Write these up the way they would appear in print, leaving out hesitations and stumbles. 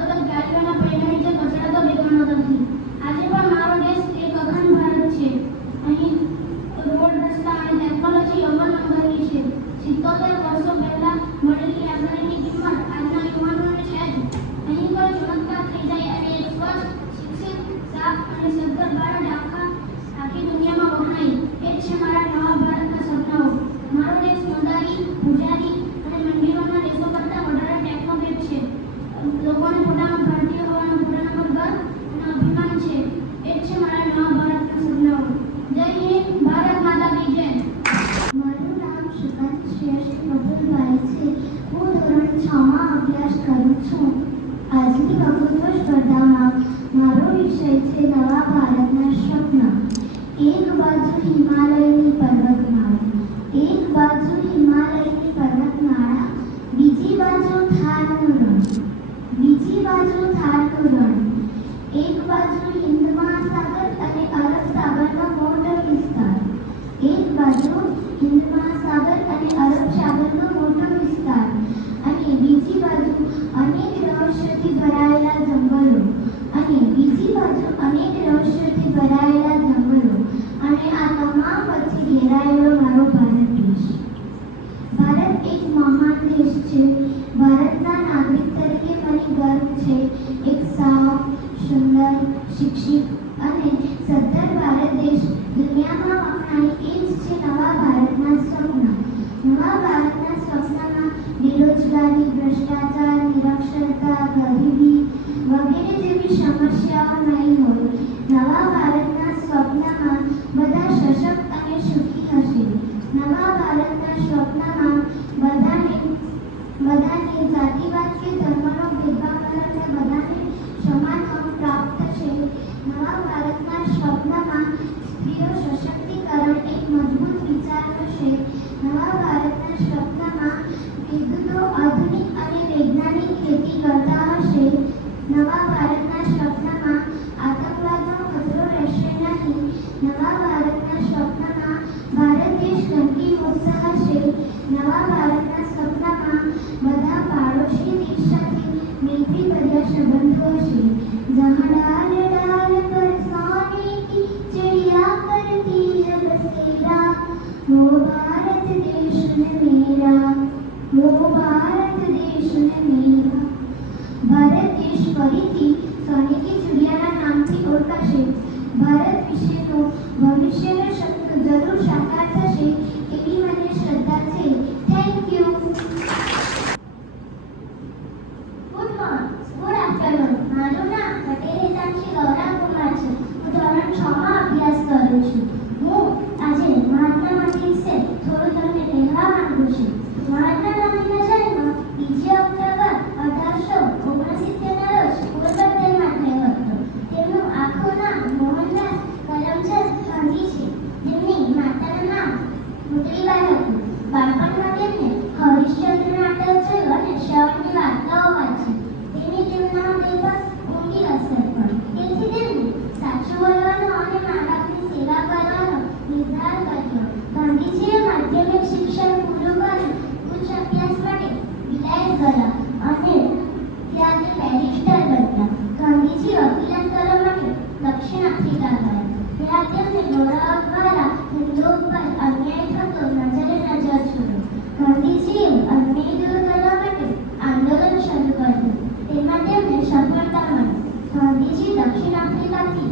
અલગ ગાડીઓના પૈડા નીચે કચડાતો દેખાતો નથી. આજે પણ મારો દેશ એક અખંડ ભારત છે. અહીં રોડ, રસ્તા અને ટેકનોલોજી અવ્વલ નંબરની છે. 77 વર્ષો પહેલા મળેલી આઝાદીની કિંમત આજના યુવાનોને છે જ. અહીં કોઈ ચમત્કાર થઈ જાય અને એક સ્વચ્છ, શિક્ષિત, સાફ અને સદ્ધર ભારત આખી દુનિયામાં વખણાય. એ જ છે મારા નવા ભારતના સપનાઓ. મારો દેશ મદારી, પૂજારી અને મંદિરોના દેશો કરતાં વધારે ટેકનોક્રેટ છે. લોકોને પોતાના ભારતીય હોવાનો પોતાના પર ગર્વ અને અભિમાન છે. એ જ છે મારા નવા ભારતના સપનાઓ. જય હિન્દ, ભારત માતા કી જય. મારું નામ સુકાંત શ્રેષ્ઠ મધુરભાઈ છે. હું ધોરણ 6 માં અભ્યાસ કરું છું. આજની વક્તૃત્વ સ્પર્ધામાં મારો વિષય છે નવા ભારતના સપના. એક બાજુ હિમાલયની પર્વતમાળા, એક બાજુ હિમાલયની પર્વતમાળા, બીજી બાજુ થારનું રણ, બીજી બાજુ થારનું રણ. એક બાજુ હિન્દ મહાસાગર અને અરબ સાગરનો મોટો વિસ્તાર, એક બાજુ હિન્દ મહાસાગર અને અરબ સાગરનો મોટો વિસ્તાર અને બીજી બાજુ અનેક રહસ્યોથી ભરાયેલા જંગલો, અને બીજી બાજુ અનેક રહસ્યોથી ભરાયેલા જંગલો, અને આ તમામ વચ્ચે ઘેરાયેલો મારો ભારત દેશ. ભારત એક મહાન દેશ છે. ભારતના નાગરિક તરીકે મને ગર્વ છે. એક સાફ, સુંદર, શિક્ષિત અને સદ્ધર ભારત દેશ દુનિયામાં વખણાય. એ જ છે નવા ભારતના સપના. નવા ભારતના સપનામાં બેરોજગારી, ભ્રષ્ટાચાર, નિરક્ષરતા, ગરીબી વગેરે જેવી સમસ્યાઓ નહીં હોય. નવા ભારતના સ્વપ્નમાં બધા સશક્ત અને સુખી હશે. નવા ભારતના સ્વપ્નમાં બધાને જાતિવાદ કે ધર્મનો ભેદભાવ વગર બધાને સમાન હક પ્રાપ્ત થશે. નવા ભારતના સ્વપ્નમાં સ્ત્રીઓ સશક્તિકરણ એક મજબૂત વિચાર હશે. નવા ભારતના સ્વપ્નમાં ખેડૂતો આધુનિક અને વૈજ્ઞાનિક ખેતી કરતા હશે. નવા ભારતના સ્વપ્નમાં આતંકવાદનો ખતરો રહેશે નહીં. નવા ભારતના સ્વપ્નમાં ભારત દેશ ગંદકી મુક્ત હશે. નવા ભારતના સપનામાં બધા પાડોશી દેશ સાથે મૈત્રીભર્યા સંબંધો હશે. જહાં डाल डाल पर सोने की चिड़िया करती है बसेरा, वो भारत देश है मेरा, वो भारत देश है मेरा. ભારત દેશ ફરીથી સોનેકી ચિડિયાના નામથી ઓળખાશે. ભારત વિશેનું ભવિષ્યનું સપનું જરૂર સાકાર થશે એવી મને શ્રદ્ધા છે. Thank you. Good afternoon. મારું નામ પટેલ હિતાંશી ગૌરવ કુમાર છે. હું ધોરણ 6 માં અભ્યાસ કરું છું. હું આજે મહાત્મા ગાંધી વિશે થોડું તમને કહેવા માંગુ છું. મહાત્મા ગાંધીનો જન્મ 2 ઓક્ટોબર 1869 ના રોજ પોરબંદરમાં થયો હતો. તેમનું આખું નામ મોહનદાસ કરમચંદ ગાંધી છે. તેમની માતાનું નામ પુતળીબાઈ હતું. બાળપણમાં તેમને હરિશ્ચંદ્ર નાટક જોયું અને શ્રવણની વાર્તાઓ વાંચી. તેની તેમના હૃદય પર ઊંડી અસર પડી. તેથી તેમને સાચું બોલવાનો અને મા બાપની સેવા કરવાનો નિર્ધાર કર્યો. ગાંધીજીએ માધ્યમિક શિક્ષણ પૂરું કરી ઉચ્ચ અભ્યાસ માટે વિલાયત ગયા અને ત્યાંથી બેરિસ્ટર બન્યા. ગાંધીજી વકીલાત કરવા માટે દક્ષિણ આફ્રિકા ગયા. ત્યાં તેમને ગૌરવ દ્વારા હિન્દુ ઉપર અન્યાય થતો નજરે નજર છોડ્યો. ગાંધીજીએ અન્યાય દૂર કરવા માટે આંદોલન શરૂ કર્યું. તેમાં તેમને સફળતા મળી. ગાંધીજી દક્ષિણ આફ્રિકાથી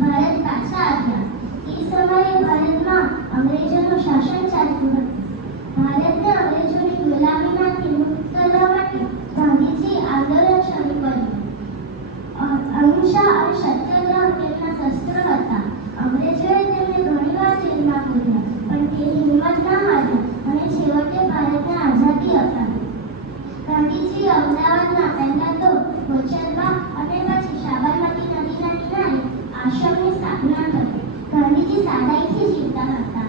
ભારત પાછા આવ્યા. તે સમયે ભારતમાં અંગ્રેજોનું શાસન ચાલતું હતું. ભારતને અંગ્રેજોની ગુલામીમાંથી મુક્ત કરવા માટે ગાંધીજીએ આંદોલન શરૂ કર્યું. અહિંસા અને સત્યાગ્રહ તેમના શસ્ત્રો હતા. અંગ્રેજોએ તેમને ઘણીવાર જેલમાં પૂર્યા, પણ તે હિંમત ન હારી અને છેવટે ભારતને આઝાદી અપાવી. ગાંધીજીએ અમદાવાદમાં પહેલા તો ગોચરબા અને પછી સાબરમતી નદીના કિનારે આશ્રમની સ્થાપના કરી. ગાંધીજી સાદાઈથી જીવતા હતા.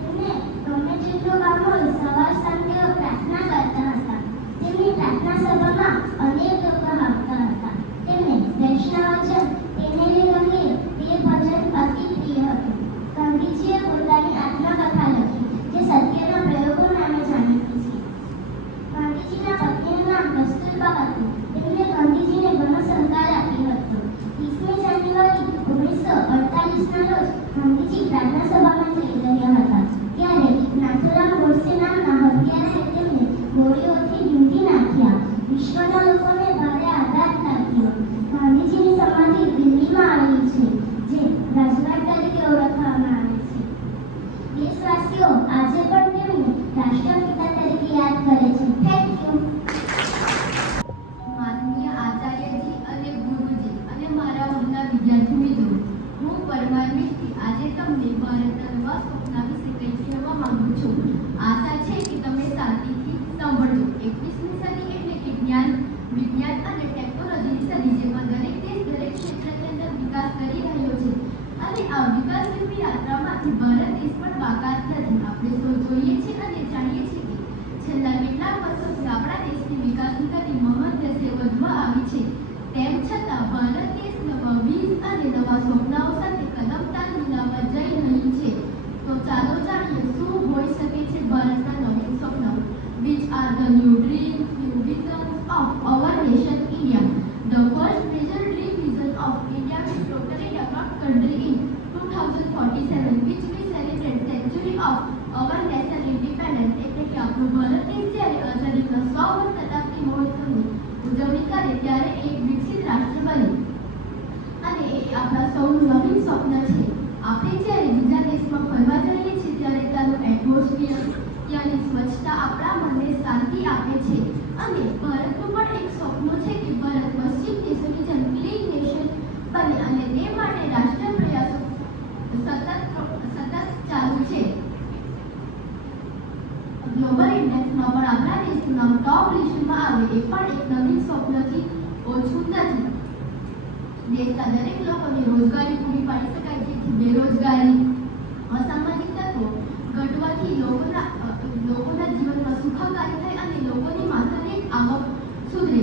તેમને ગમે તેટલું કામ હોય સવાર સાંજ તેઓ પ્રાર્થના કરતા હતા. તેમની પ્રાર્થના સભામાં અનેક આપણા સૌનું નવીન સ્વપ્ન છે. આપણે જ્યારે બીજા દેશમાં ફરવા જઈએ છીએ ત્યારે ત્યાંનું એટમોસ્ફિયર, ત્યાંની સ્વચ્છતા આપણા મનને શાંતિ આપે છે. અને ભારતનું પણ એક સ્વપ્ન છે કે ભારત પશ્ચિમ દેશોની જેમ ક્લીન નેશન બને, અને તે માટે રાષ્ટ્રીય પ્રયાસો સતત ચાલુ છે. ગ્લોબલ ઇન્ડેક્સમાં પણ આપણા દેશનું નામ ટોપ લિસ્ટમાં આવે એ પણ એક નવીન સ્વપ્નથી ઓછું નથી. દેશના દરેક લોકોને રોજગારી પૂરી પાડી શકાય, જેથી બેરોજગારી, અસામાજિક તત્વો ઘટવાથી લોકોના જીવનમાં સુખાકારી થાય અને લોકોની માથાની આવક સુધરે.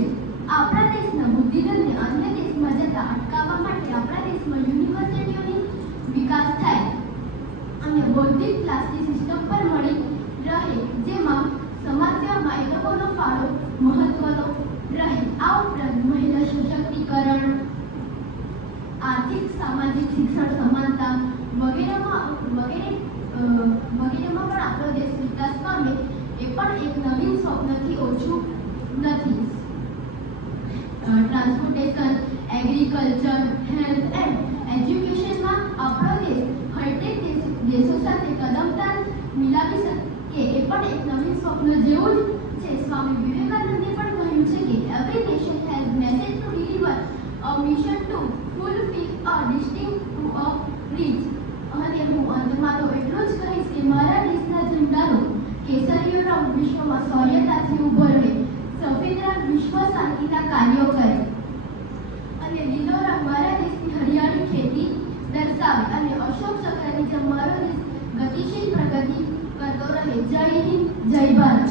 આપણા દેશના બુદ્ધિધનને અન્ય દેશમાં જતા અટકાવવા માટે આપણા દેશમાં યુનિવર્સિટીઓની વિકાસ થાય અને બૌદ્ધિક ક્લાસની સિસ્ટમ પર મળી રહે, જેમાં સમાજસેવામાં એ લોકોનો ફાળો મહત્વનો રહે. આ ઉપરાંત મહિલા સશક્તિકરણ, આર્થિક સામાજિક શિક્ષણ સમાનતા વગેરેમાં પણ આપણો દેશ વિકાસ પામે એ પણ એક નવીન સ્વપ્નથી ઓછું નથી. ટ્રાન્સપોર્ટેશન, એગ્રીકલ્ચર, હેલ્થ એન્ડ એજ્યુકેશનમાં આપણો દેશ હૈટેક દેશો સાથે કદમતાલ મિલાવી શકે એ પણ એક નવીન સ્વપ્ન જેવું જ છે. સ્વામી વિવેકાનંદે પણ કહ્યું છે કે every nation has message to deliver, a mission to fulfil, a distinct to a reach. અને હું અંતમાં તો એટલું જ કહીશ કે મારા દેશના ઝંડાનો કેસરીયો રંગ વિશ્વમાં શૌર્યતાથી ઉભો રહે, સફેદ રંગ વિશ્વ શાંતિના કાર્યો કરે અને લીલો રંગ મારા દેશની હરિયાળી ખેતી દર્શાવે અને અશોક ચક્રની જેમ મારો દેશ ગતિશીલ પ્રગતિ કરતો રહે. જય હિન્દ, જય ભારત.